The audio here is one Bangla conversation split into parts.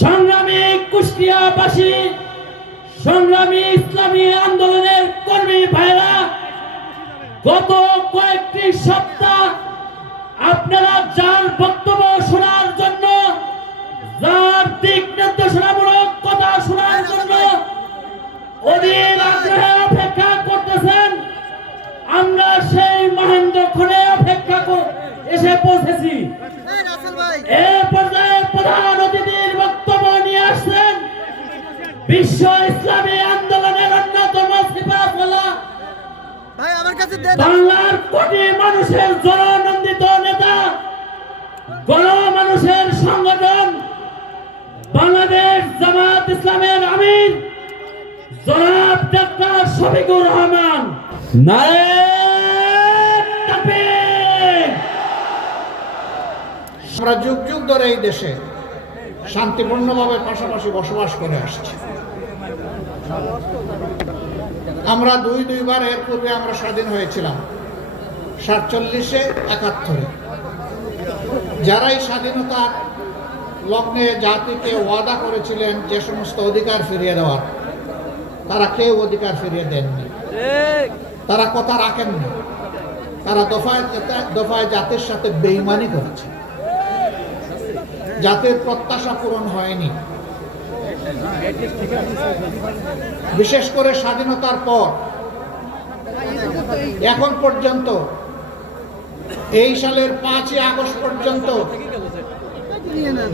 সংগ্রামী কুষ্টিয়াবাসী, সংগ্রামী ইসলামী আন্দোলনের কর্মী ভাইরা, গত কয়েকটি সপ্তাহ আপনারা যার বক্তব্য শোনার জন্য, যার দিক নির্দেশনামূলক কথা শোনার জন্য অধীর আগ্রহে সেই মহেন্দ্রক্ষণে অপেক্ষা এসে পৌঁছেছি। এ পর্যায়ে প্রধান অতিথির বক্তব্য নিয়ে আসছেন বিশ্ব ইসলামী আন্দোলনের অন্যতম বাংলার কোটি মানুষের জননন্দিত নেতা গণ মানুষের সংগঠন বাংলাদেশ জামাত ইসলামের আমির জনাব ডাক্তার শফিকুর রহমান। নারায়ণ তাকবীর! আমরা যুগ যুগ ধরে এই দেশে শান্তিপূর্ণভাবে পাশাপাশি বসবাস করে আসছি। আমরা দুই দুইবার এর পূর্বে আমরা স্বাধীন হয়েছিলাম, সাতচল্লিশে একাত্তরে। যারা এই স্বাধীনতার লগ্নে জাতিকে ওয়াদা করেছিলেন যে সমস্ত অধিকার ফিরিয়ে দেওয়ার, তারা কেউ অধিকার ফিরিয়ে দেননি। তারা কথা রাখেননি। তারা দফায় দফায় জাতির সাথে বেইমানি করেছে। জাতির প্রত্যাশা পূরণ হয়নি। বিশেষ করে স্বাধীনতার পর। এখন পর্যন্ত, এই সালের পাঁচই আগস্ট পর্যন্ত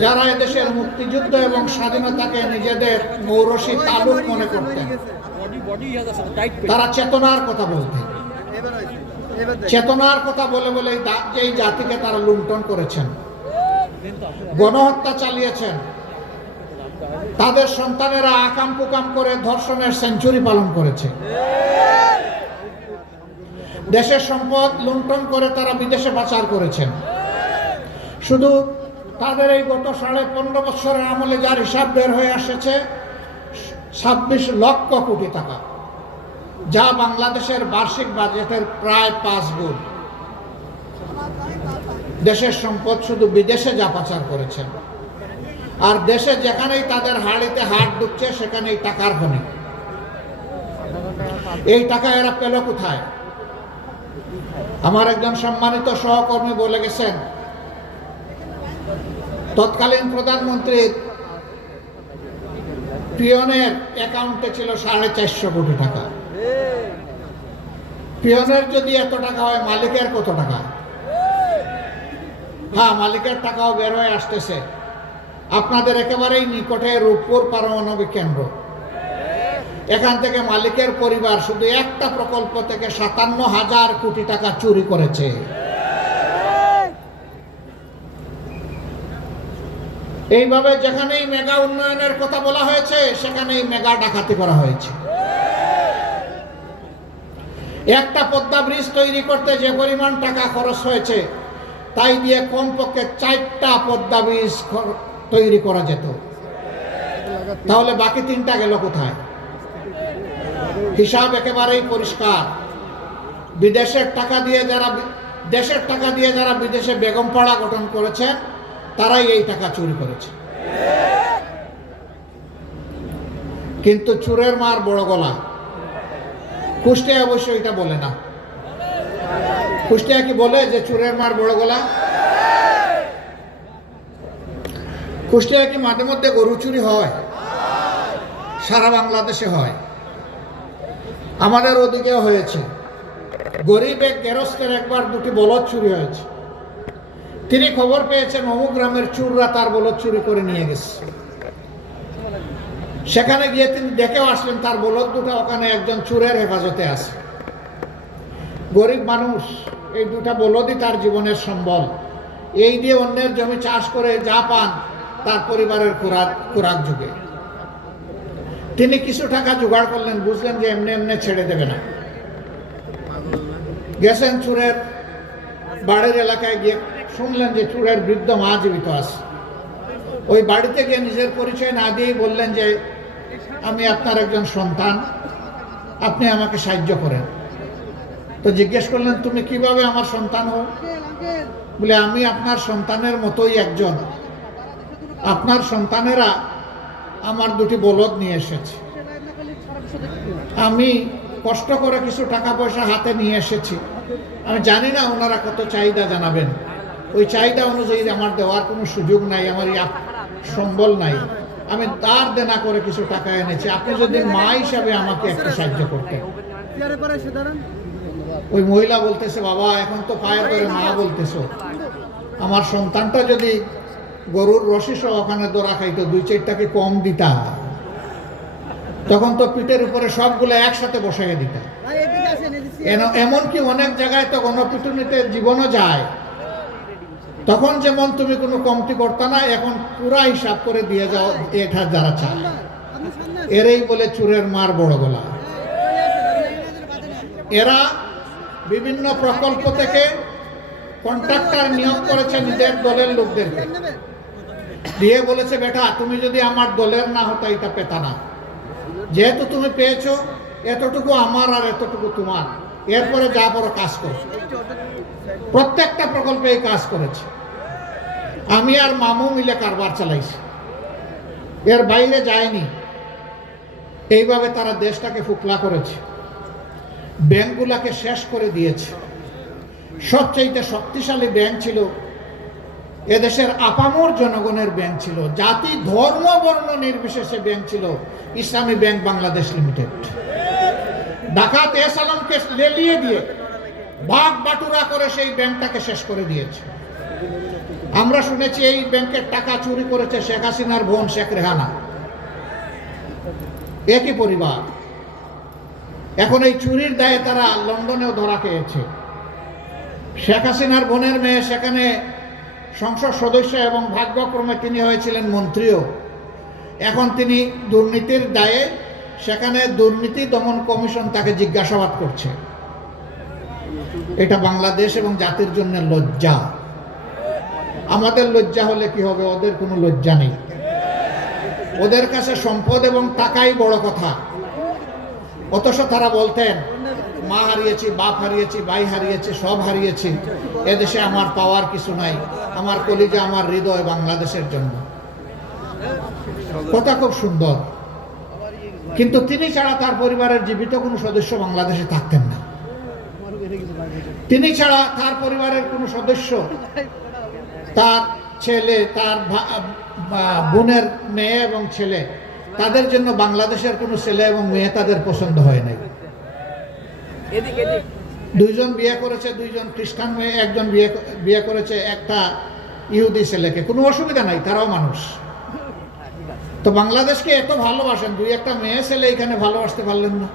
যারা এদেশের মুক্তিযুদ্ধ এবং স্বাধীনতাকে নিজেদের মৌরসী তালুক মনে করতেন, তারা চেতনার কথা দেখ চেতনার কথা বলে বলে এই জাতিকে তারা লুণ্ঠন করেছেন। গণহত্যা চালিয়েছেন। তাদের সন্তানেরা আকাম কুকাম করে ধর্ষণের সেঞ্চুরি পালন করেছে। দেশের সম্পদ লুণ্ঠন করে তারা বিদেশে পাচার করেছেন। শুধু তাদের এই গত সাড়ে পনেরো বছরের আমলে যার হিসাব বের হয়ে এসেছে, ছাব্বিশ লক্ষ কোটি টাকা, যা বাংলাদেশের বার্ষিক বাজেটের প্রায় পাঁচ গুণ। দেশের সম্পদ শুধু বিদেশে যা পাচার করেছেন। আর দেশে যেখানেই তাদের হাড়িতে হাট ঢুকছে, সেখানেই টাকার খনি। এই টাকা এরা পেল কোথায়? আমার একজন সম্মানিত সহকর্মী বলে গেছেন, তৎকালীন প্রধানমন্ত্রীর পিয়নের অ্যাকাউন্টে ছিল সাড়ে চারশো কোটি টাকা। পিয়নের যদি এত টাকা হয়, মালিকের কত টাকা? হ্যাঁ মালিকের টাকাও বের হয়ে আসতেছে। আপনাদের একেবারেই নিকটে রূপপুর পারমাণবিক কেন্দ্র। এখান থেকে মালিকের পরিবার শুধু একটা প্রকল্প থেকে সাতান্ন হাজার কোটি টাকা চুরি করেছে। এইভাবে যেখানেই মেগা উন্নয়নের কথা বলা হয়েছে, সেখানেই মেগা ডাকাতি করা হয়েছে। একটা পদ্মা ব্রিজ তৈরি করতে যে পরিমাণ টাকা খরচ হয়েছে তাই দিয়ে কমপক্ষে চারটা পদ্মা ব্রিজ তৈরি করা যেত। তাহলে বাকি তিনটা গেল কোথায়? হিসাব একেবারেই পরিষ্কার। বিদেশের টাকা দিয়ে যারা দেশের টাকা দিয়ে যারা বিদেশে বেগম পাড়া গঠন করেছেন, তারাই এই টাকা চুরি করেছে। কিন্তু চুরের মার বড় গলা। কুষ্টিয়া অবশ্য এটা বলে না। কুষ্টিয়া কি বলে যে চুরের মার বড় গলা। কুষ্টিয়া কি মাঝে মধ্যে গরু চুরি হয়, সারা বাংলাদেশে হয়। আমাদের ওদিকেও হয়েছে। গরিব এক গেরস্তের একবার দুটি বলদ চুরি হয়েছে। তিনি খবর পেয়েছেন অমুক গ্রামের চুররা তার বলদ চুরি করে নিয়ে গেছে। সেখানে গিয়ে তিনি দেখেও আসলেন তার বলদ দুটো ওখানে একজন চুরের হেফাজতে আছে। গরিব মানুষ, এই দুটা বলদই তার জীবনের সম্বল। এই দিয়ে অন্যের জমি চাষ করে যা পান, তার পরিবারের খোরাক খোরাক যুগে। তিনি কিছু টাকা জোগাড় করলেন, বুঝলেন যে এমনি এমনি ছেড়ে দেবে না। গেছেন চুরের বাড়ির এলাকায় গিয়ে শুনলেন যে চুরের বৃদ্ধ মা জীবিত আছে। ওই বাড়িতে গিয়ে নিজের পরিচয় না দিয়েই বললেন যে, আমি আপনার একজন সন্তান, আপনি আমাকে সাহায্য করেন। তো জিজ্ঞেস করলেন, তুমি কীভাবে আমার সন্তান হও? বলে, আমি আপনার সন্তানের মতোই একজন। আপনার সন্তানেরা আমার দুটি বলদ নিয়ে এসেছে। আমি কষ্ট করে কিছু টাকা পয়সা হাতে নিয়ে এসেছি। আমি জানি না ওনারা কত চাহিদা জানাবেন। ওই চাহিদা অনুযায়ী আমার দেওয়ার কোনো সুযোগ নাই, আমার সম্বল নাই। আমি তার দেনা করে কিছু টাকা এনেছি। আপনি যদি মা হিসাবে আমাকে একটু সাহায্য করতেন চেয়ারে পরে এসে দাঁড়ান ওই মহিলা বলতেছে, বাবা, এখন তো পায়ে করে মা বলতেছো। আমার সন্তানটা যদি গরুর রশি সহ ওখানে দোরা খাইতো, দুই চারটাকে কম দিতা। তখন তো পিঠের উপরে সবগুলো একসাথে বসাইয়া দিতা। এমনকি অনেক জায়গায় তো গণপিটুনিতে জীবনও যায়। তখন যেমন তুমি কোনো কমতি করতে না, এখন পুরা হিসাব করে দিয়ে যাও এটা যারা চায়। এরাই বলে, চুরের মার বড় গলা। এরা বিভিন্ন প্রকল্প থেকে কন্ট্রাক্টর নিয়োগ করেছে নিজের দলের লোকদেরকে। দিয়ে বলেছে, বেটা, তুমি যদি আমার দলের না হতো, এটা পেতা না। যেহেতু তুমি পেয়েছ, এতটুকু আমার আর এতটুকু তোমার। এরপরে যা বড় কাজ করো। প্রত্যেকটা প্রকল্পে এই কাজ করেছে। আমি আর মামু মিলে কারবার চালাইছি। এর বাইরে যায়নি। এইভাবে তারা দেশটাকে ফুকলা করেছে। ব্যাংকগুলাকে শেষ করে দিয়েছে। সবচেয়ে শক্তিশালী ব্যাংক ছিল এদেশের আপামর জনগণের ব্যাংক ছিল। জাতি, ধর্ম, বর্ণ নির্বিশেষে ব্যাংক ছিল ইসলামী ব্যাংক বাংলাদেশ লিমিটেড। ডাকাত এস আলমকে লেলিয়ে দিয়ে ভাগ বাটুরা করে সেই ব্যাংকটাকে শেষ করে দিয়েছে। আমরা শুনেছি এই ব্যাংকের টাকা চুরি করেছে শেখ হাসিনার বোন শেখ রেহানা। একই পরিবার। এখন এই চুরির দায়ে তারা লন্ডনেও ধরা খেয়েছে। শেখ হাসিনার বোনের মেয়ে, সেখানে সংসদ সদস্য এবং ভাগ্যক্রমে তিনি হয়েছিলেন মন্ত্রীও। এখন তিনি দুর্নীতির দায়ে সেখানে দুর্নীতি দমন কমিশন তাকে জিজ্ঞাসাবাদ করছে। এটা বাংলাদেশ এবং জাতির জন্য লজ্জা। আমাদের লজ্জা হলে কি হবে? ওদের কোনো লজ্জা নেই। ওদের কাছে সম্পদ এবং টাকাই বড় কথা। অথচ তারা বলতেন, মা হারিয়েছি, বাপ হারিয়েছি, ভাই হারিয়েছি, সব হারিয়েছি। এদেশে আমার পাওয়ার কিছু নাই। আমার কলিজা, আমার হৃদয় বাংলাদেশের জন্য। কথা খুব সুন্দর। কিন্তু তিনি ছাড়া তার পরিবারের জীবিত কোনো সদস্য বাংলাদেশে থাকতেন না। তিনি ছাড়া তার পরিবারের কোনো সদস্য তার ছেলে, তার বোনের মেয়ে এবং ছেলে তাদের জন্য বাংলাদেশের কোনো ছেলে এবং মেয়ে তাদের পছন্দ হয় নাই। দুইজন বিয়ে করেছে দুইজন খ্রিস্টান মেয়ে একজন বিয়ে বিয়ে করেছে একটা ইহুদি ছেলেকে। কোনো অসুবিধা নাই তারাও মানুষ। তো বাংলাদেশকে এত ভালোবাসেন দুই একটা মেয়ে ছেলে এখানে ভালোবাসতে পারলেন না।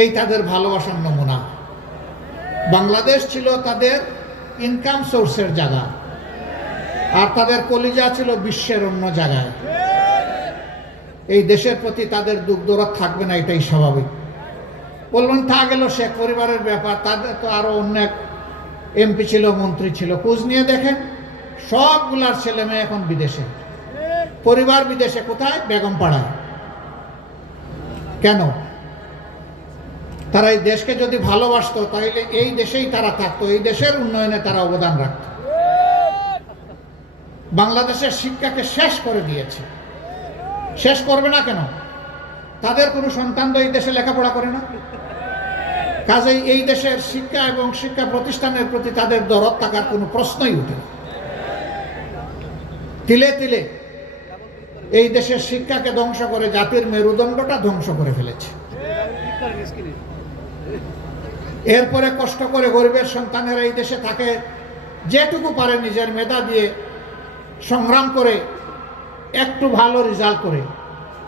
এই তাদের ভালোবাসার নমুনা। বাংলাদেশ ছিল তাদের ইনকাম সোর্সের জায়গা। আর তাদের কলিজা ছিল বিশ্বের অন্য জায়গায়। এই দেশের প্রতি তাদের দুঃখ দরদ থাকবে না, এটাই স্বাভাবিক। বলবেন, তা গেল শেখ পরিবারের ব্যাপার, তাদের তো আরও অন্য এক এমপি ছিল, মন্ত্রী ছিল। খোঁজ নিয়ে দেখেন সবগুলার ছেলে মেয়ে এখন বিদেশে। পরিবার বিদেশে, কোথায়? বেগম পাড়ায় কেন? তারা এই দেশকে যদি ভালোবাসতো তাহলে এই দেশেই তারা থাকতো, এই দেশের উন্নয়নে তারা অবদান রাখত। বাংলাদেশের শিক্ষাকে শেষ করে দিয়েছে। শেষ করবে না কেন? তাদের কোনো সন্তান তো এই দেশে লেখাপড়া করে না। কাজেই এই দেশের শিক্ষা এবং শিক্ষা প্রতিষ্ঠানের প্রতি তাদের দরদ থাকার কোনো প্রশ্নই উঠে। তিলে তিলে এই দেশের শিক্ষাকে ধ্বংস করে জাতির মেরুদণ্ডটা ধ্বংস করে ফেলেছে। এরপরে কষ্ট করে গরিবের সন্তানেরা এই দেশে থাকে, যেটুকু পারে নিজের মেধা দিয়ে সংগ্রাম করে, একটু ভালো রেজাল্ট করে।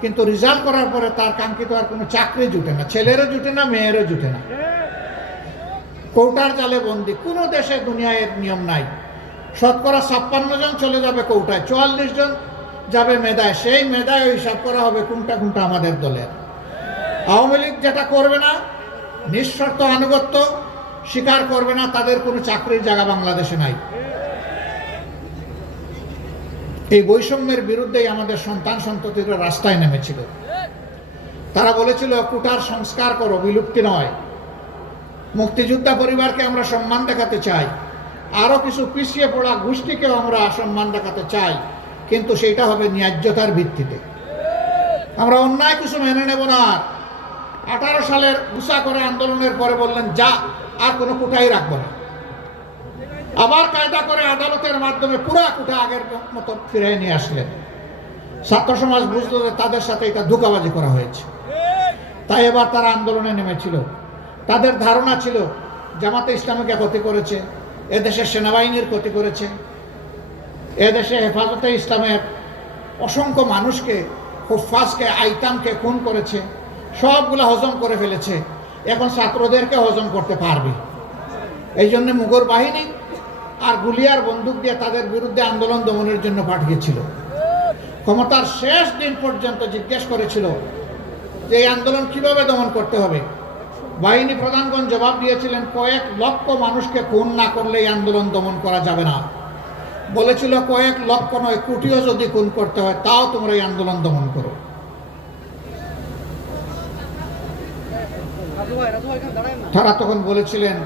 কিন্তু রেজাল্ট করার পরে তার কাঙ্ক্ষিত আর কোনো চাকরি জুটে না, ছেলেরও জুটে না, মেয়েরও জুটে না। কৌটার জালে বন্দি, কোনো দেশে দুনিয়ায় নিয়ম নাই। শতকরা ছাপ্পান্ন জন চলে যাবে কৌটায়, চুয়াল্লিশ জন যাবে মেধায় সেই মেধায় হিসাব করা হবে কোনটা কোনটা আমাদের দলের। আওয়ামী লীগ যেটা করবে না, নিঃশর্ত আনুগত্য স্বীকার করবে না, তাদের কোনো চাকরির জায়গা বাংলাদেশে নাই। এই বৈষম্যের বিরুদ্ধেই আমাদের সন্তান সন্ততিরা রাস্তায় নেমেছিল। তারা বলেছিল কুটার সংস্কার করো, বিলুপ্তি নয়। মুক্তিযোদ্ধা পরিবারকে আমরা সম্মান দেখাতে চাই। আরও কিছু পিছিয়ে পড়া গোষ্ঠীকেও আমরা সম্মান দেখাতে চাই। কিন্তু সেটা হবে ন্যায্যতার ভিত্তিতে। আমরা অন্যায় কিছু মেনে নেব না। আঠারো সালের উষা করে আন্দোলনের পরে বললেন, যা, আর কোনো কুটাই রাখব না। আবার কায়দা করে আদালতের মাধ্যমে পুরা কুটা আগের মতো ফিরে নিয়ে আসলেন। ছাত্র সমাজ বুঝলো যে তাদের সাথে এটা ধোকাবাজি করা হয়েছে। তাই এবার তারা আন্দোলনে নেমেছিল। তাদের ধারণা ছিল, জামাতে ইসলামীকে ক্ষতি করেছে, এদেশের সেনাবাহিনীর ক্ষতি করেছে। এদেশে হেফাজতে ইসলামের অসংখ্য মানুষকে হুফাজকে আইতামকে খুন করেছে, সবগুলো হজম করে ফেলেছে। এখন ছাত্রদেরকে হজম করতে পারবে। এই জন্য মুগর বাহিনী আর গুলিয়ার বন্দুক দিয়ে তাদের বিরুদ্ধে আন্দোলন দমনের জন্য পাঠিয়েছিল। ক্ষমতার শেষ দিন পর্যন্ত জিজ্ঞেস করেছিল যে এই আন্দোলন কীভাবে দমন করতে হবে। বাহিনী প্রধানগণ জবাব দিয়েছিলেন, কয়েক লক্ষ মানুষকে খুন না করলে এই আন্দোলন দমন করা যাবে না। বলেছিল, কয়েক লক্ষ নয়, কোটিও যদি খুন করতে হয়, তাও তোমরা এই আন্দোলন দমন করো। তারা তখন বলেছিলেন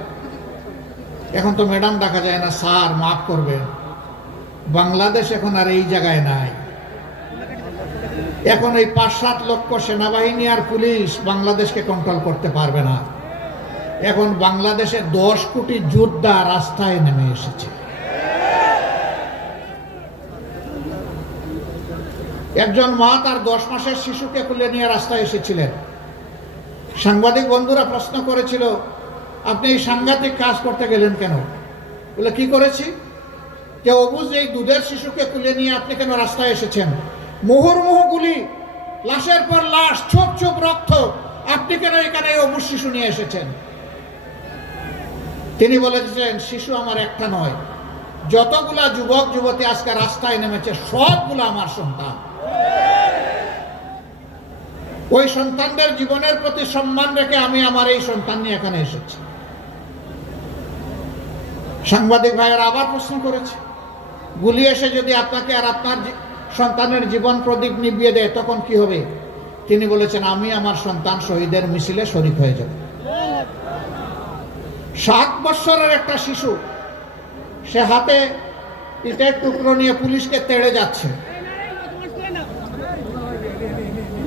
এখন তো ম্যাডাম ডাকা যায় না, স্যার মাফ করবেন। বাংলাদেশ এখন আর এই জায়গায় নাই। এখন এই পাঁচ সাত লক্ষ সেনাবাহিনী আর পুলিশ বাংলাদেশকে কন্ট্রোল করতে পারবে না। এখন বাংলাদেশে দশ কোটি যোদ্ধা রাস্তায় নেমে এসেছে। একজন মা তার দশ মাসের শিশুকে খুলে নিয়ে রাস্তায় এসেছিলেন। সাংবাদিক বন্ধুরা প্রশ্ন করেছিল আপনি এই সাংঘাতিক কাজ করতে গেলেন কেন? বলে, কি করেছি? যে অবুজ এই দুধের শিশুকে তুলে নিয়ে আপনি কেন রাস্তায় এসেছেন? মুহুর্মুহু গুলি লাশের পর লাশ, ছোপ ছোপ রক্ত, আপনি কেন এখানে অবুজ শিশু নিয়ে এসেছেন? তিনি বলেছেন, শিশু আমার একটা নয়। যতগুলা যুবক, যুবতী আজকে রাস্তায় নেমেছে, সবগুলো আমার সন্তান। ওই সন্তানদের জীবনের প্রতি সম্মান রেখে আমি আমার এই সন্তান নিয়ে এখানে এসেছি। সাংবাদিক ভাইয়ের আবার প্রশ্ন করেছে। গুলি এসে যদি আপনাকে আর আপনার সন্তানের জীবন প্রদীপ নিভিয়ে দেয়, তখন কি হবে? তিনি বলেছেন, আমি আমার সন্তান শহীদের মিছিলে শরিক হয়ে যাব। সাত বৎসরের একটা শিশু, সে হাতে ইটের টুকরো নিয়ে পুলিশকে তেড়ে যাচ্ছে।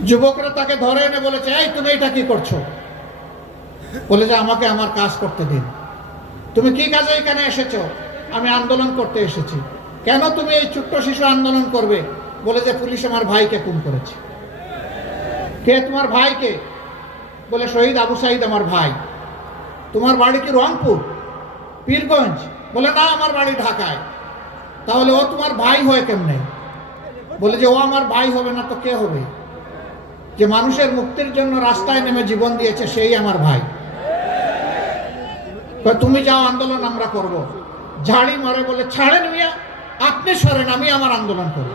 যুবকরা তাকে ধরে এনে বলেছে, এই, তুমি এটা কি করছ? বলে যে, আমাকে আমার কাজ করতে দিন। তুমি কি কাজে এখানে এসেছ? আমি আন্দোলন করতে এসেছি। কেন তুমি এই ছোট্ট শিশু আন্দোলন করবে? বলে যে পুলিশ আমার ভাইকে খুন করেছে। কে তোমার ভাইকে? বলে শহীদ আবু সাইদ আমার ভাই। তোমার বাড়ি কি রংপুর? পীরগঞ্জ? বলে না, আমার বাড়ি ঢাকায়। তাহলে ও তোমার ভাই হয় কেমনে? বলে যে ও আমার ভাই হবে না তো কে হবে? যে মানুষের মুক্তির জন্য রাস্তায় নেমে জীবন দিয়েছে সেই আমার ভাই। তুমি যাও আন্দোলন, আমরা করব। ঝাড়ি মারে বলে, ছাড়েন মিয়া, আপনি সরেন, আমি আমার আন্দোলন করব।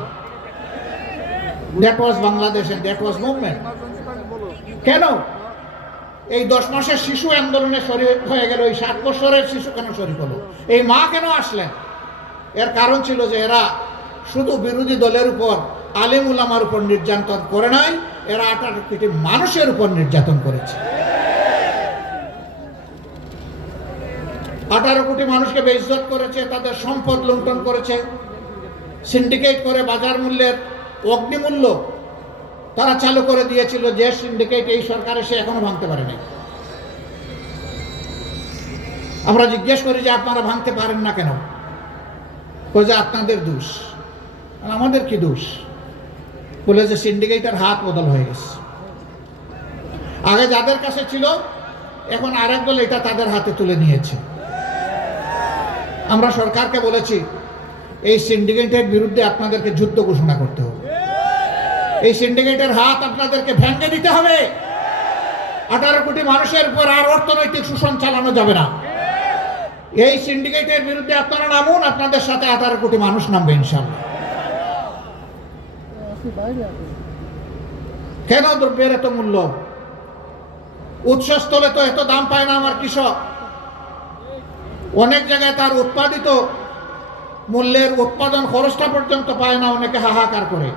That was Bangladesh that was movement কেন? এই দশ মাসের শিশু আন্দোলনে শরীর হয়ে গেল, এই সাত বছরের শিশু কেন শরীর হলো? এই মা কেন আসলেন? এর কারণ ছিল যে এরা শুধু বিরোধী দলের উপর, আলিম উলামার উপর নির্যাতন করে নাই, এরা কোটি মানুষের উপর নির্যাতন করেছে। আঠারো কোটি মানুষকে বেইজ্জত করেছে, তাদের সম্পদ লুণ্ঠন করেছে। সিন্ডিকেট করে বাজার মূল্যের অগ্নিমূল্য তারা চালু করে দিয়েছিল যে সিন্ডিকেট এই সরকারে সে এখনও ভাঙতে পারেনি। আমরা জিজ্ঞেস করি যে আপনারা ভাঙতে পারেন না কেন? কই যে আপনাদের দোষ। আমাদের কি দোষ? বলে যে সিন্ডিকেটের হাত বদল হয়ে গেছে। আগে যাদের কাছে ছিল, এখন আরেক দল এটা তাদের হাতে তুলে নিয়েছে। আমরা সরকারকে বলেছি, এই সিন্ডিকেটের বিরুদ্ধে আপনাদেরকে যুদ্ধ ঘোষণা করতে হবে। এই সিন্ডিকেটের হাত আপনাদেরকে ভেঙে দিতে হবে। আঠারো কোটি মানুষের উপর আর অর্থনৈতিক শোষণ চালানো যাবে না। এই সিন্ডিকেটের বিরুদ্ধে আপনারা নামুন, আপনাদের সাথে আঠারো কোটি মানুষ নামবে ইনশাল্লাহ কেন দ্রব্যের এত মূল্য? উৎসস্থলে তো এত দাম পায় না আমার কৃষক। অনেক জায়গায় তার উৎপাদিত মূল্যের উৎপাদন খরচটা পর্যন্ত পায় না, অনেকে হাহাকার করে।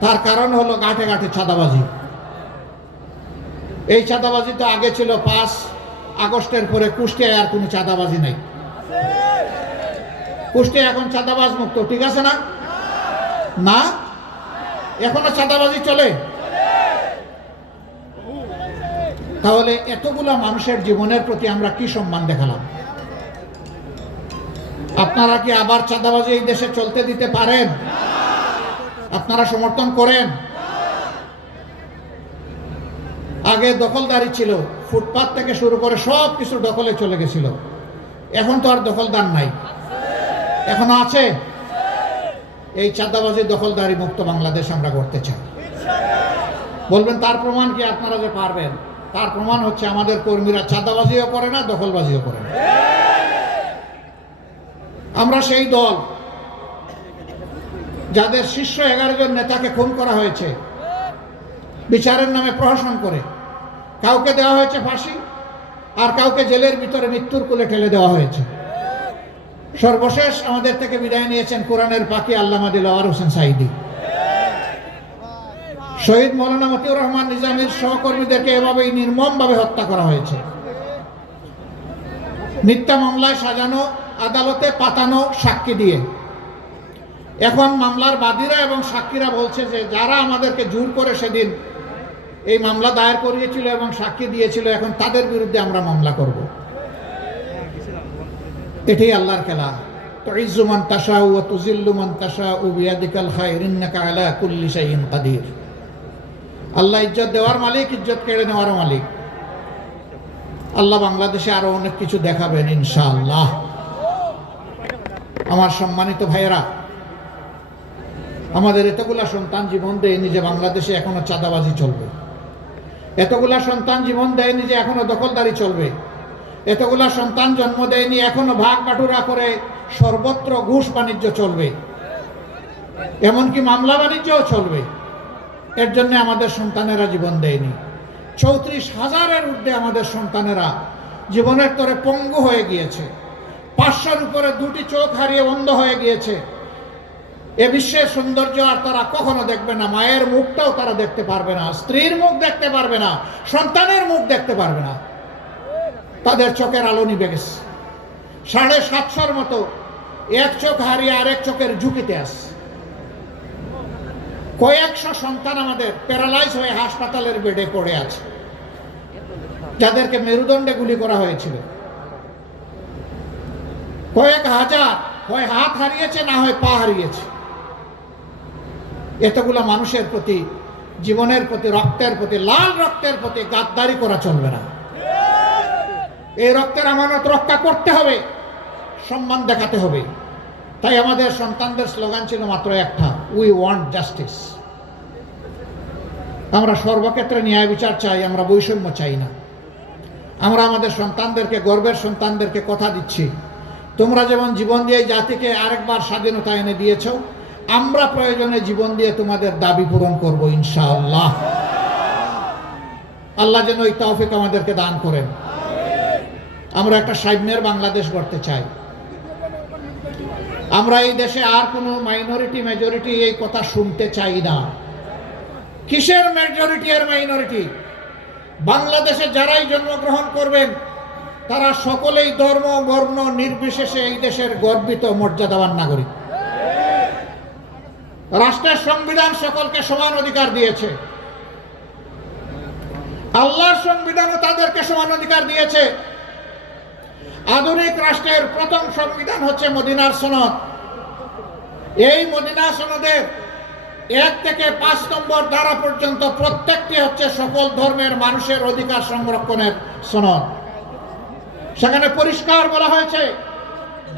তার কারণ হলো গাঁঠে গাঁঠে ছাদাবাজি এই চাঁদাবাজি তো আগে ছিল পাঁচ আগস্টের পরে কুষ্টিয়ায় আর কোনো চাঁদাবাজি নেই। কুষ্টিয়া এখন চাঁদাবাজ মুক্ত, ঠিক আছে না? না? এখনও চাঁদাবাজি চলে? তাহলে এতগুলো মানুষের জীবনের প্রতি আমরা কি সম্মান দেখালাম? আপনারা কি আবার চাঁদাবাজি এই দেশে চলতে দিতে পারেন? আপনারা সমর্থন করেন? আগে দখলদারি ছিল, ফুটপাত থেকে শুরু করে সব কিছু দখলে চলে গেছিল। এখন তো আর দখলদার নাই। এখনও আছে? এই চাঁদাবাজি দখলদারি মুক্ত বাংলাদেশ আমরা করতে চাই। বলবেন, তার প্রমাণ কি আপনারা যে পারবেন? তার প্রমাণ হচ্ছে আমাদের কর্মীরা চাঁদাবাজিও করে না, দখলবাজিও করে না। আমরা সেই দল যাদের শীর্ষ এগারো জন নেতাকে খুন করা হয়েছে, বিচারের নামে প্রহসন করে। কাউকে দেওয়া হয়েছে ফাঁসি আর কাউকে জেলের ভিতরে মৃত্যুর কোলে ঠেলে দেওয়া হয়েছে। সর্বশেষ আমাদের থেকে বিদায় নিয়েছেন কোরআনের পাখি আল্লামা দিলওয়ার হোসেন সাইদি শহীদ মৌলানা মতিউর রহমান নিজামের সহকর্মীদেরকে এভাবেই নির্মমভাবে হত্যা করা হয়েছে। মিথ্যা মামলায় সাজানো আদালতে পাতানো সাক্ষী দিয়ে। এখন মামলার বাদীরা এবং সাক্ষীরা বলছে যে যারা আমাদেরকে জোর করে সেদিন এই মামলা দায়ের করিয়েছিল এবং সাক্ষী দিয়েছিল, এখন তাদের বিরুদ্ধে আমরা মামলা করব। এটাই আল্লাহর খেলা। তুজিল্লুমান আল্লাহ ইজ্জত দেওয়ার মালিক, ইজ্জত কেড়ে নেওয়ার মালিক। আল্লাহ বাংলাদেশে আরও অনেক কিছু দেখাবেন ইনশাআল্লাহ। আমার সম্মানিত ভাইয়েরা, আমাদের এতগুলা সন্তান জীবন দেয়নি যে বাংলাদেশে এখনও চাঁদাবাজি চলবে। এতগুলা সন্তান জীবন দেয়নি যে এখনও দখলদারি চলবে। এতগুলা সন্তান জন্ম দেয়নি, এখনও ভাগ বাটুরা করে সর্বত্র ঘুষ বাণিজ্য চলবে। এমনকি মামলা বাণিজ্যও চলবে। এর জন্য আমাদের সন্তানেরা জীবন দেয়নি। চৌত্রিশ হাজারের ঊর্ধ্বে আমাদের সন্তানেরা জীবনের তরে পঙ্গু হয়ে গিয়েছে। পাঁচশোর উপরে দুটি চোখ হারিয়ে বন্ধ হয়ে গিয়েছে। এ বিশ্বের সৌন্দর্য আর তারা কখনো দেখবে না। মায়ের মুখটাও তারা দেখতে পারবে না। স্ত্রীর মুখ দেখতে পারবে না। সন্তানের মুখ দেখতে পারবে না। তাদের চোখের আলো নিবে গেছে। সাড়ে সাতশোর মতো এক চোখ হারিয়ে আরেক চোখের ঝুঁকিতে আসছে কয়েকশো সন্তান আমাদের প্যারালাইজ হয়ে হাসপাতালের বেডে পড়ে আছে। যাদেরকে মেরুদণ্ডে গুলি করা হয়েছিল। কয়েক হাজার, হয় হাত হারিয়েছে না হয় পা হারিয়েছে। এতগুলো মানুষের প্রতি, জীবনের প্রতি, রক্তের প্রতি, লাল রক্তের প্রতি গাদ্দারি করা চলবে না। এই রক্তের আমানত রক্ষা করতে হবে, সম্মান দেখাতে হবে। তাই আমাদের সন্তানদের স্লোগান ছিল মাত্র একটা উই ওয়ান্ট জাস্টিস আমরা সর্বক্ষেত্রে ন্যায় বিচার চাই, আমরা বৈষম্য চাই না। আমরা আমাদের সন্তানদেরকে, গর্বের সন্তানদেরকে কথা দিচ্ছি। তোমরা যেমন জীবন দিয়ে জাতিকে আরেকবার স্বাধীনতা এনে দিয়েছ, আমরা প্রয়োজনে জীবন দিয়ে তোমাদের দাবি পূরণ করব, ইনশাআল্লাহ। আল্লাহ যেন ওই তৌফিক আমাদেরকে দান করেন। আমরা একটা সাম্যের বাংলাদেশ গড়তে চাই। আমরা এই দেশে আর কোনো মাইনরিটি মেজরিটি এই কথা শুনতে চাই না। কিসের মেজরিটি আর মাইনরিটি বাংলাদেশে যারাই জন্মগ্রহণ করবেন তারা সকলেই ধর্ম, বর্ণ নির্বিশেষে এই দেশের গর্বিত, মর্যাদাবান নাগরিক। রাষ্ট্রের সংবিধান সকলকে সমান অধিকার দিয়েছে। আল্লাহর সংবিধানও তাদেরকে সমান অধিকার দিয়েছে। আধুনিক রাষ্ট্রের প্রথম সংবিধান হচ্ছে মদিনার সনদ। এই মদিনা সনদের এক থেকে পাঁচ নম্বর ধারা পর্যন্ত প্রত্যেকটি হচ্ছে সকল ধর্মের মানুষের অধিকার সংরক্ষণের সনদ। সেখানে পরিষ্কার বলা হয়েছে,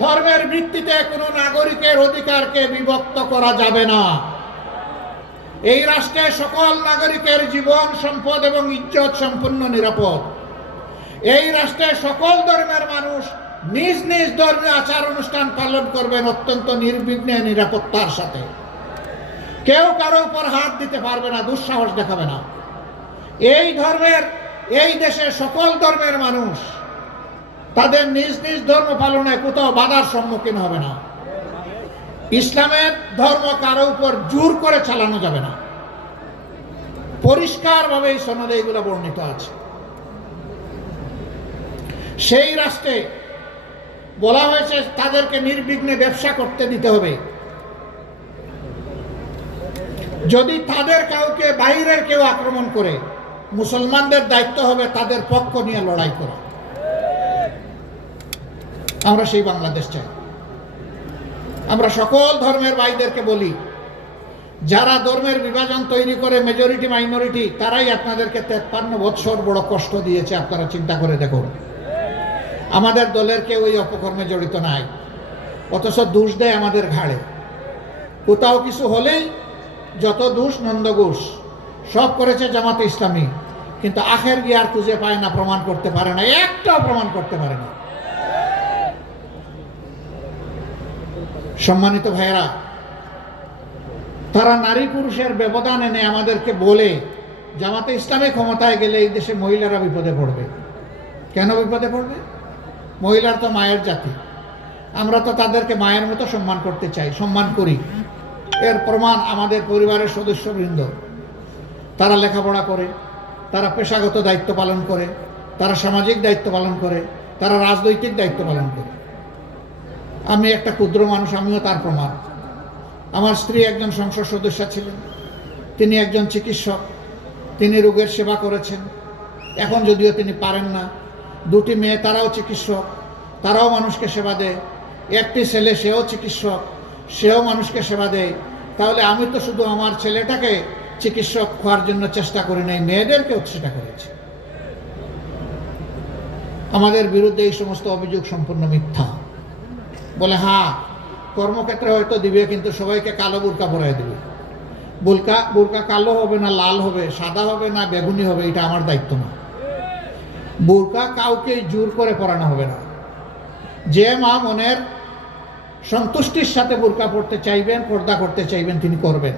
ধর্মের ভিত্তিতে কোনো নাগরিকের অধিকারকে বিভক্ত করা যাবে না। এই রাষ্ট্রে সকল নাগরিকের জীবন, সম্পদ এবং ইজ্জত সম্পূর্ণ নিরাপদ। এই রাষ্ট্রে সকল ধর্মের মানুষ নিজ নিজ ধর্মীয় আচার অনুষ্ঠান পালন করবেন অত্যন্ত নির্বিঘ্নে নিরাপত্তার সাথে। কেউ কারও উপর হাত দিতে পারবে না, দুঃসাহস দেখাবে না। এই ধর্মের, এই দেশে সকল ধর্মের মানুষ তাদের নিজ নিজ ধর্ম পালনে কোথাও বাধার সম্মুখীন হবে না। ইসলামের ধর্ম কারও উপর জোর করে চালানো যাবে না। পরিষ্কারভাবে এই সনদে এগুলো বর্ণিত আছে। সেই রাষ্ট্রে বলা হয়েছে তাদেরকে নির্বিঘ্নে ব্যবসা করতে দিতে হবে। যদি তাদের কাউকে বাইরের কেউ আক্রমণ করে, মুসলমানদের দায়িত্ব হবে তাদের পক্ষ নিয়ে লড়াই করা। আমরা সেই বাংলাদেশ চাই। আমরা সকল ধর্মের ভাইদেরকে বলি, যারা ধর্মের বিভাজন তৈরি করে মেজরিটি মাইনরিটি তারাই আপনাদেরকে তেপ্পান্ন বৎসর বড় কষ্ট দিয়েছে, আপনারা চিন্তা করে দেখুন। আমাদের দলের কেউ এই অপকর্মে জড়িত নাই, অথচ দোষ দেয় আমাদের ঘাড়ে। কোথাও কিছু হলেই যত দোষ নন্দঘোষ সব করেছে জামাতে ইসলামী, কিন্তু আখের গিয়ে আর খুঁজে পায় না, প্রমাণ করতে পারে না একটাও প্রমাণ করতে পারে না। সম্মানিত ভাইয়েরা, তারা নারী পুরুষের ব্যবধান এনে আমাদেরকে বলে, জামাতে ইসলামী ক্ষমতায় গেলে এই দেশে মহিলারা বিপদে পড়বে। কেন বিপদে পড়বে? মহিলার তো মায়ের জাতি। আমরা তো তাদেরকে মায়ের মতো সম্মান করতে চাই, সম্মান করি। এর প্রমাণ আমাদের পরিবারের সদস্যবৃন্দ। তারা লেখাপড়া করে, তারা পেশাগত দায়িত্ব পালন করে, তারা সামাজিক দায়িত্ব পালন করে, তারা রাজনৈতিক দায়িত্ব পালন করে। আমি একটা ক্ষুদ্র মানুষ, আমিও তার প্রমাণ। আমার স্ত্রী একজন সংসদ সদস্য ছিলেন, তিনি একজন চিকিৎসক, তিনি রোগের সেবা করেছেন। এখন যদিও তিনি পারেন না, দুটি মেয়ে তারাও চিকিৎসক, তারাও মানুষকে সেবা দেয়। একটি ছেলে, সেও চিকিৎসক, সেও মানুষকে সেবা দেয়। তাহলে আমি তো শুধু আমার ছেলেটাকে চিকিৎসক হওয়ার জন্য চেষ্টা করি নাই, মেয়েদেরকেও সেটা করেছি। আমাদের বিরুদ্ধে এই সমস্ত অভিযোগ সম্পূর্ণ মিথ্যা। বলে হ্যাঁ কর্মক্ষেত্রে হয়তো দিবে, কিন্তু সবাইকে কালো বুরকা পরাই দিবে। বুলকা বুরকা কালো হবে না লাল হবে, সাদা হবে না বেগুনি হবে, এটা আমার দায়িত্ব না। বুরকা কাউকে জোর করে পরানো হবে না। যে মা মনের সন্তুষ্টির সাথে বুরকা পড়তে চাইবেন, পর্দা করতে চাইবেন, তিনি করবেন।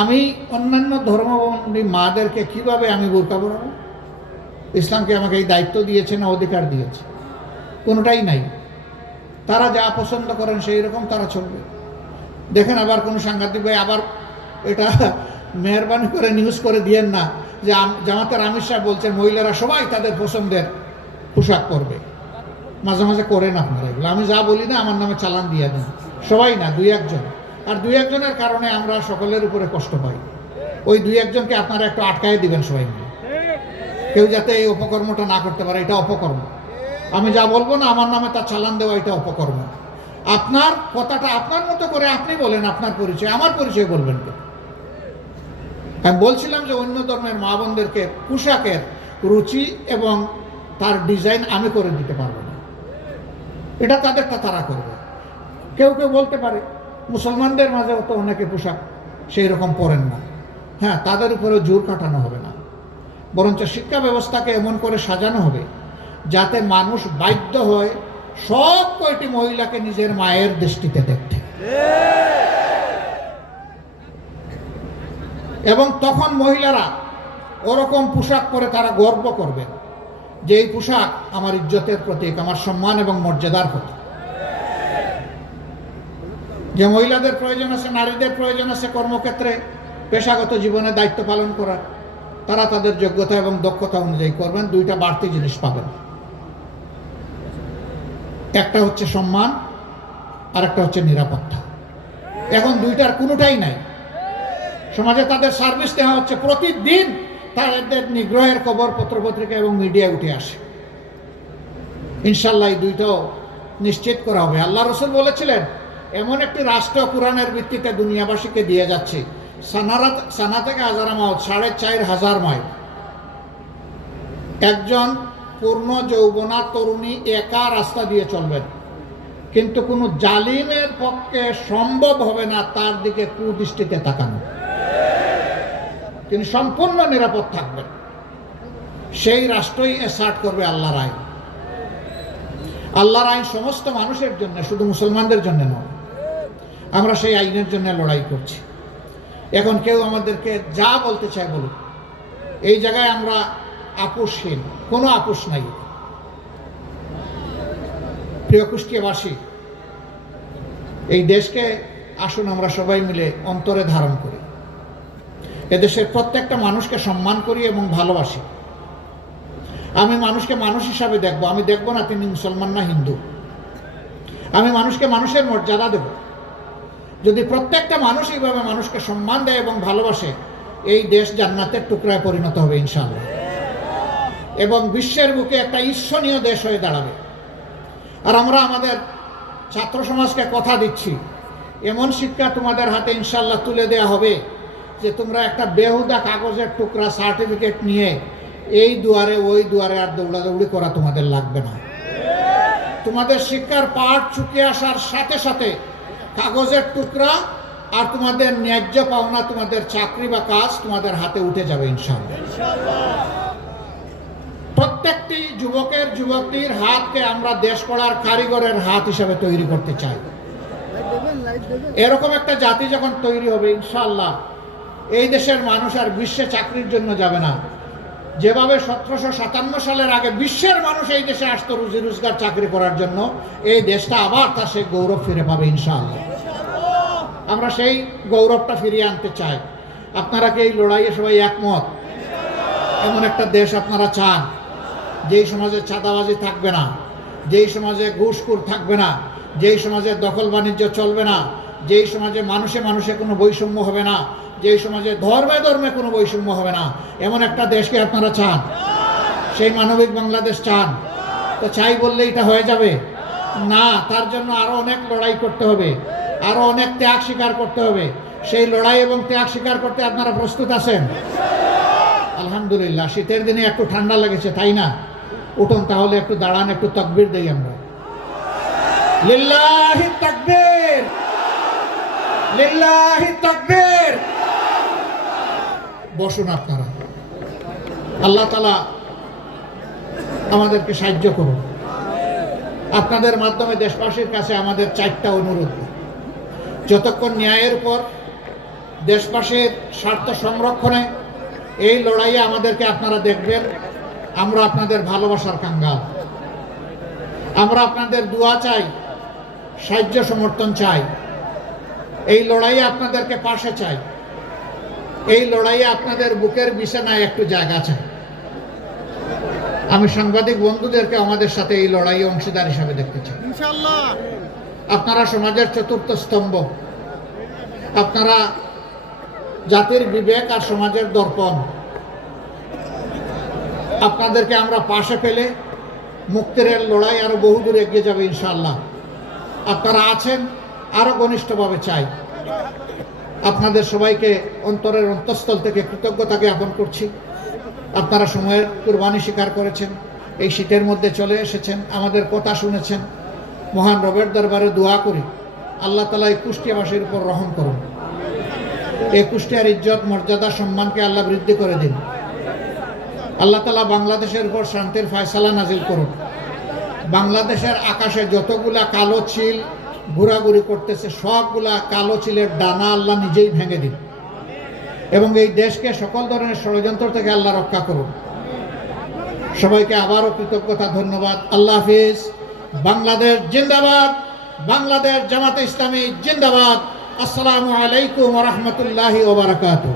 আমি অন্যান্য ধর্মাবলম্বী মাদেরকে কীভাবে আমি বুরকা পরাবো? ইসলামকে আমাকে এই দায়িত্ব দিয়েছে না অধিকার দিয়েছে? কোনোটাই নাই। তারা যা পছন্দ করেন সেই রকম তারা চলবে। দেখেন আবার কোনো সাংঘাতিক ভাই আবার এটা মেহরবানি করে নিউজ করে দিয়েন না যে জামাতের আমির সাহেব বলছেন, মহিলারা সবাই তাদের পছন্দের পোশাক পরবে। মাঝে মাঝে করেন আপনারা এগুলো। আমি যা বলি না, আমার নামে চালান দিয়ে দেন। সবাই না, দুই একজন। আর দুই একজনের কারণে আমরা সকলের উপরে কষ্ট পাই। ওই দুই একজনকে আপনারা একটু আটকায় দিবেন সবাই মিলে। কেউ যাতে এই অপকর্মটা না করতে পারে, এটা অপকর্ম। আমি যা বলব না, আমার নামে তার চালান দেওয়া এটা অপকর্ম। আপনার কথাটা আপনার মতো করে আপনি বলেন, আপনার পরিচয়, আমার পরিচয় বলবেন তো আমি বলছিলাম যে অন্য ধর্মের মা বোনদেরকে পোশাকের রুচি এবং তার ডিজাইন আমি করে দিতে পারব না। এটা তাদেরটা তারা করবে। কেউ কেউ বলতে পারে, মুসলমানদের মাঝে তো অনেকে পোশাক সেই রকম পরেন না। হ্যাঁ তাদের উপরে জোর কাটানো হবে না। বরঞ্চ শিক্ষা ব্যবস্থাকে এমন করে সাজানো হবে যাতে মানুষ বাধ্য হয় সব কয়টি মহিলাকে নিজের মায়ের দৃষ্টিতে দেখতে। এবং তখন মহিলারা ওরকম পোশাক পরে তারা গর্ব করবেন যে এই পোশাক আমার ইজ্জতের প্রতীক, আমার সম্মান এবং মর্যাদার প্রতীক। যে মহিলাদের প্রয়োজন আছে, নারীদের প্রয়োজন আছে কর্মক্ষেত্রে পেশাগত জীবনে দায়িত্ব পালন করার। তারা তাদের যোগ্যতা এবং দক্ষতা অনুযায়ী করবেন, দুইটা বাড়তি জিনিস পাবেন। একটা হচ্ছে সম্মান আর একটা হচ্ছে নিরাপত্তা। এখন দুইটার কোনোটাই নাই। সমাজে তাদের সার্ভিস দেওয়া হচ্ছে, প্রতিদিন তাদের নিগ্রহের খবর, পত্রপত্রিকা এবং মিডিয়ায় উঠে আসে। ইনশাল্লাহ দুইটাও নিশ্চিত করা হবে। আল্লাহ রসুল বলেছিলেন, এমন একটি রাষ্ট্র কোরআনের ভিত্তিতে দুনিয়াবাসীকে দিয়ে যাচ্ছে সানারা সানা থেকে হাজারা মাউত সাড়ে চার হাজার মাইল। একজন পূর্ণ যৌবনা তরুণী একা রাস্তা দিয়ে চলবেন কিন্তু কোনো জালিমের পক্ষে সম্ভব হবে না তার দিকে কুদৃষ্টিতে তাকানো। তিনি সম্পূর্ণ নিরাপদ থাকবেন। সেই রাষ্ট্রই এসার্ট করবে আল্লাহর আইন। আল্লাহর আইন সমস্ত মানুষের জন্য, শুধু মুসলমানদের জন্য নয়। আমরা সেই আইনের জন্য লড়াই করছি। এখন কেউ আমাদেরকে যা বলতে চায় বলুক। এই জায়গায় আমরা আপোষহীন, কোনো আপোষ নাই। প্রিয় কুষ্টিয়াবাসী, এই দেশকে আসুন আমরা সবাই মিলে অন্তরে ধারণ করি। এদেশের প্রত্যেকটা মানুষকে সম্মান করি এবং ভালোবাসি। আমি মানুষকে মানুষ হিসাবে দেখব। আমি দেখব না তিনি মুসলমান না হিন্দু। আমি মানুষকে মানুষের মর্যাদা দেব। যদি প্রত্যেকটা মানুষ এইভাবে মানুষকে সম্মান দেয় এবং ভালোবাসে, এই দেশ জান্নাতের টুকরায় পরিণত হবে ইনশাআল্লাহ। এবং বিশ্বের বুকে একটা ঈর্ষণীয় দেশ হয়ে দাঁড়াবে। আর আমরা আমাদের ছাত্র সমাজকে কথা দিচ্ছি, এমন শিক্ষা তোমাদের হাতে ইনশাল্লাহ তুলে দেয়া হবে যে তোমরা একটা বেহুদা কাগজের টুকরা সার্টিফিকেট নিয়ে এই দুয়ারে, ওই দুয়ারে আর দৌড়াদৌড়ি করা তোমাদের লাগবে না। তোমাদের শিক্ষার পাঠ চুকে আসার সাথে সাথে কাগজের টুকরা আর তোমাদের ন্যায্য পাওনা, তোমাদের চাকরি বা কাজ তোমাদের হাতে উঠে যাবে ইনশাল্লাহ প্রত্যেকটি যুবকের, যুবতীর হাতকে আমরা দেশ গড়ার কারিগরের হাত হিসাবে তৈরি করতে চাই। এরকম একটা জাতি যখন তৈরি হবে ইনশাল্লাহ এই দেশের মানুষ আর বিশ্বে চাকরির জন্য যাবে না। যেভাবে সতেরোশো সাতান্ন সালের আগে বিশ্বের মানুষ এই দেশে আসতো রুজি রোজগার চাকরি করার জন্য, এই দেশটা আবার তার সেই গৌরব ফিরে পাবে, ইনশাআল্লাহ। আমরা সেই গৌরবটা ফিরিয়ে আনতে চাই। আপনারা কি এই লড়াইয়ে সবাই একমত? এমন একটা দেশ আপনারা চান। যেই সমাজে চাঁদাবাজি থাকবে না, যেই সমাজে ঘুষখোর থাকবে না, যেই সমাজে দখল বাণিজ্য চলবে না, যেই সমাজে মানুষে মানুষে কোনো বৈষম্য হবে না, যেই সমাজে ধর্মে ধর্মে কোনো বৈষম্য হবে না, এমন একটা দেশকে আপনারা চান, সেই মানবিক বাংলাদেশ চান। তো চাই বললে এটা হয়ে যাবে? না, তার জন্য আরও অনেক লড়াই করতে হবে আরও অনেক ত্যাগ স্বীকার করতে হবে। সেই লড়াই এবং ত্যাগ স্বীকার করতে আপনারা প্রস্তুত আছেন? আলহামদুলিল্লাহ, শীতের দিনে একটু ঠান্ডা লেগেছে, তাই না? উঠুন তাহলে একটু দাঁড়ান, একটু তকবির দেই আমরা। লিল্লাহি তাকবীর। লিল্লাহি তাকবীর। বসুন আপনারা। আল্লাহ তালা আমাদেরকে সাহায্য করুন। আপনাদের মাধ্যমে দেশবাসীর কাছে আমাদের চারটা অনুরোধ। যতক্ষণ ন্যায়ের উপর দেশবাসীর স্বার্থ সংরক্ষণে এই লড়াইয়ে আমাদেরকে আপনারা দেখবেন আমরা আপনাদের ভালোবাসার কাঙ্গাল। আমরা আপনাদের দোয়া চাই সাহায্য সমর্থন চাই। এই লড়াইয়ে আপনাদেরকে পাশে চাই। এই লড়াইয়ে আপনাদের বুকের বিছানায় একটু জায়গা চাই। আমি সাংবাদিক বন্ধুদেরকে আমাদের সাথে এই লড়াইয়ে অংশীদার হিসাবে দেখতে চাই। আপনারা সমাজের চতুর্থ স্তম্ভ। আপনারা জাতির বিবেক আর সমাজের দর্পণ। আপনাদেরকে আমরা পাশে পেলে মুক্তির লড়াই আরও বহুদূর এগিয়ে যাবে ইনশাল্লাহ আপনারা আছেন, আরও ঘনিষ্ঠভাবে চাই। আপনাদের সবাইকে অন্তরের অন্তঃস্থল থেকে কৃতজ্ঞতা জ্ঞাপন করছি। আপনারা সময়ের কুরবানি স্বীকার করেছেন, এই শীতের মধ্যে চলে এসেছেন, আমাদের কথা শুনেছেন। মহান রবের দরবারে দোয়া করি, আল্লাহ তালা এই কুষ্টিয়াবাসীর উপর রহম করুন। এই কুষ্টিয়ার ইজ্জত, মর্যাদা, সম্মানকে আল্লাহ বৃদ্ধি করে দিন। আল্লাহ তালা বাংলাদেশের উপর শান্তির ফয়সালা নাজিল করুন বাংলাদেশের আকাশে যতগুলা কালো চিল ঘোরাঘুরি করতেছে, সবগুলা কালো চিলের ডানা আল্লাহ নিজেই ভেঙে দিন এবং এই দেশকে সকল ধরনের ষড়যন্ত্র থেকে আল্লাহ রক্ষা করুন সবাইকে আবারও কৃতজ্ঞতা, ধন্যবাদ। আল্লাহ হাফিজ। বাংলাদেশ জিন্দাবাদ। বাংলাদেশ জামাতে ইসলামী জিন্দাবাদ। আসসালামু আলাইকুম রহমতুল্লাহি ওবরাকাতু